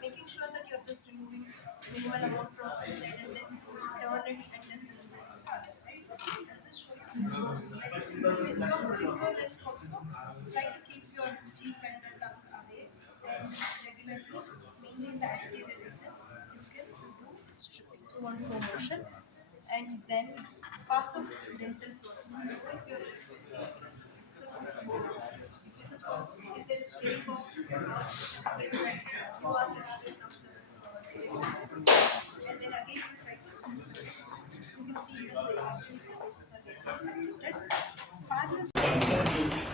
Making sure that you're just removing minimal amount from one side and then turn it and then remove it from the other side. I'll just show you. It's very simple. With your finger rest also, try to keep your cheek and the tongue away and regularly, mainly in the anterior region, you can do stripping through one flow motion and then pass of dental floss. If you're it's a good if you just want, if there is flake of floss, it's like you are having some sort of and then again you try to smooth it. So you can see even the arteries and pieces are getting connected. Fabulous. I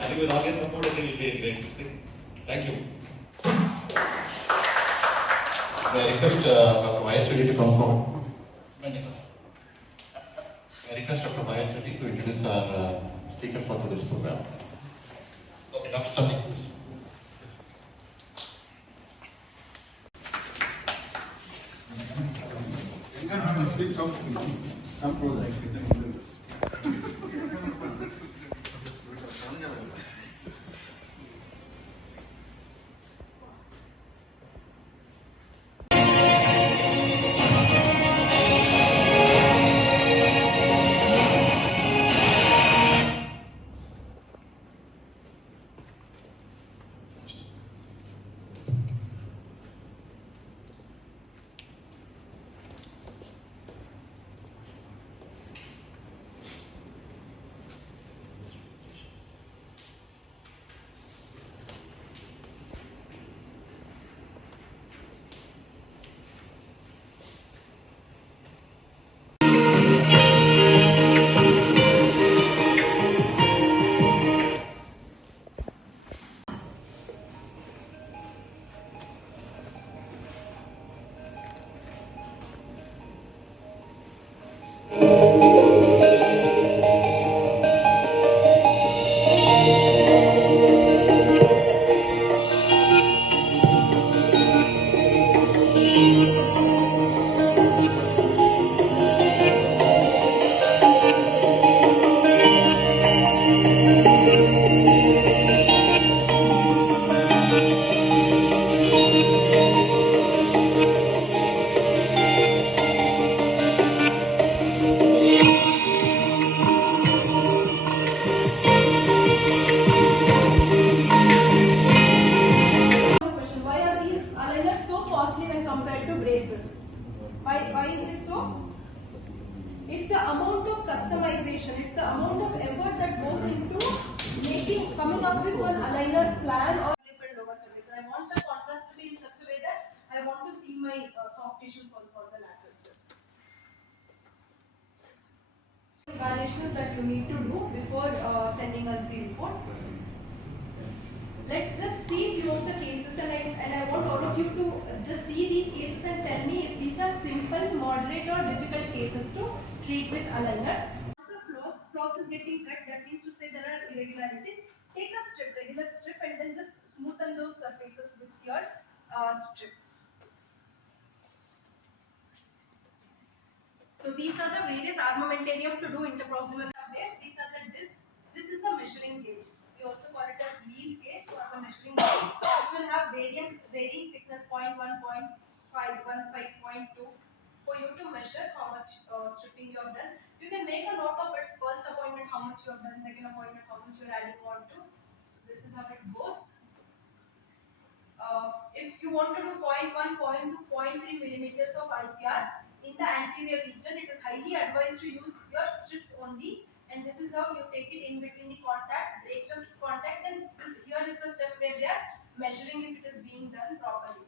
think with all your support, I think it'll be a great thing. Thank you. I request Dr. Mahesh Reddy to come forward. I request Dr. Mahesh Reddy to introduce our speaker for today's program. Okay, Dr. Sandeep. Why is it so? It's the amount of customization, it's the amount of effort that goes into coming up with one aligner plan or lower cervix. I want the contrast to be in such a way that I want to see my soft tissues also on the laterals. Evaluations that you need to do before sending us the report. Let's just see few of the cases and I want all of you to just see these cases and tell me if these are simple, moderate or difficult cases to treat with aligners. Floss is getting cut, that means to say there are irregularities. Take a strip, regular strip and then just smoothen those surfaces with your strip. So these are the various armamentarium to do interproximal there. These are the discs. This is the measuring gauge. We also call it as lead gauge or the measuring gauge, which will have varying thickness 0.1, 0.5, 0.2 for you to measure how much stripping you have done. You can make a note of it. First appointment, how much you have done. Second appointment, how much you are adding on to. So this is how it goes. If you want to do 0.1, 0.2, 0.3 millimeters of IPR in the anterior region, it is highly advised to use your strips only. And this is how you take it in between the contact, break the contact, and here is the step where they are measuring if it is being done properly.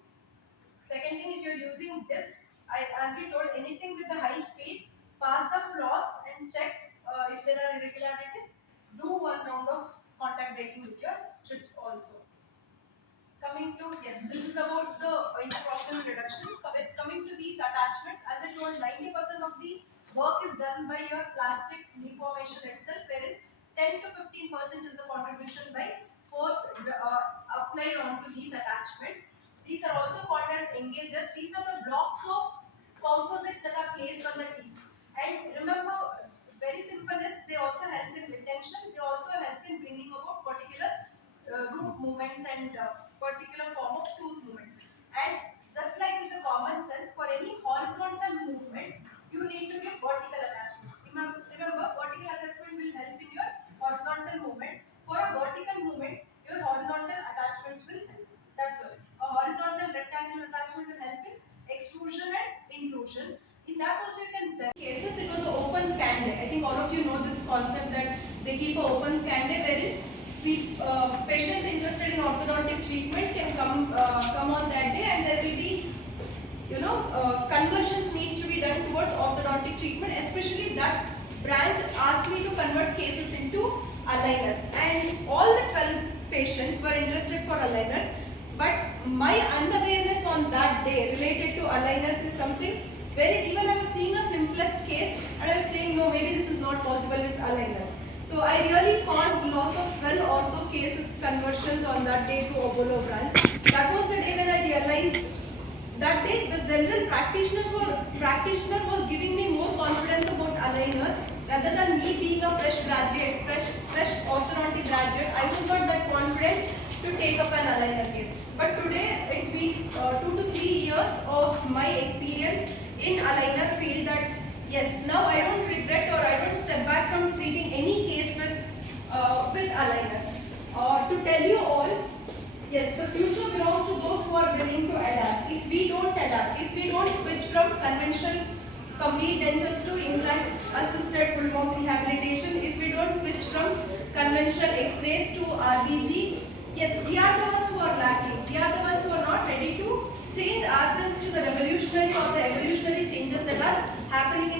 Second thing, if you are using this, as we told, anything with a high speed, pass the floss and check if there are irregularities. Do one round of contact breaking with your strips also. Coming to, yes, this is about the interproximal reduction. Coming to these attachments, as I told, 90% of the work is done by your plastic deformation itself, wherein 10 to 15% is the contribution by force applied onto these attachments. These are also called as engages. These are the blocks of composites that are placed on the teeth. And remember, very simple is they also help in retention. They also help in bringing about particular root movements and particular form of tooth movement. And just like with the common sense, for any horizontal movement, you need to give vertical attachments. Remember, vertical attachment will help in your horizontal movement. For a vertical movement, your horizontal attachments will help. That's all. A horizontal rectangular attachment will help in extrusion and intrusion. In that also you can cases it was an open scan day. I think all of you know this concept that they keep an open scan day wherein patients interested in orthodontic treatment can come on that day, and there will be conversions needs to be done towards orthodontic treatment. Especially that branch asked me to convert cases into aligners, and all the 12 patients were interested for aligners. But my unawareness on that day related to aligners is something where even I was seeing a simplest case and I was saying no, maybe this is not possible with aligners. So I really caused loss of 12 ortho cases conversions on that day to Obolo branch. That was the day when I realized that day the general practitioner was giving me more confidence about aligners rather than me being a fresh graduate, fresh orthodontic graduate. I was not that confident to take up an aligner case. But today it's been 2 to 3 years of my experience in aligner field that yes, now I don't regret or I don't step back from treating any case with aligners. To tell you all, yes, the future belongs to those who are willing to adapt. If we don't adapt, if we don't switch from conventional complete dentures to implant assisted full mouth rehabilitation, if we don't switch from conventional x-rays to RBG, yes, we are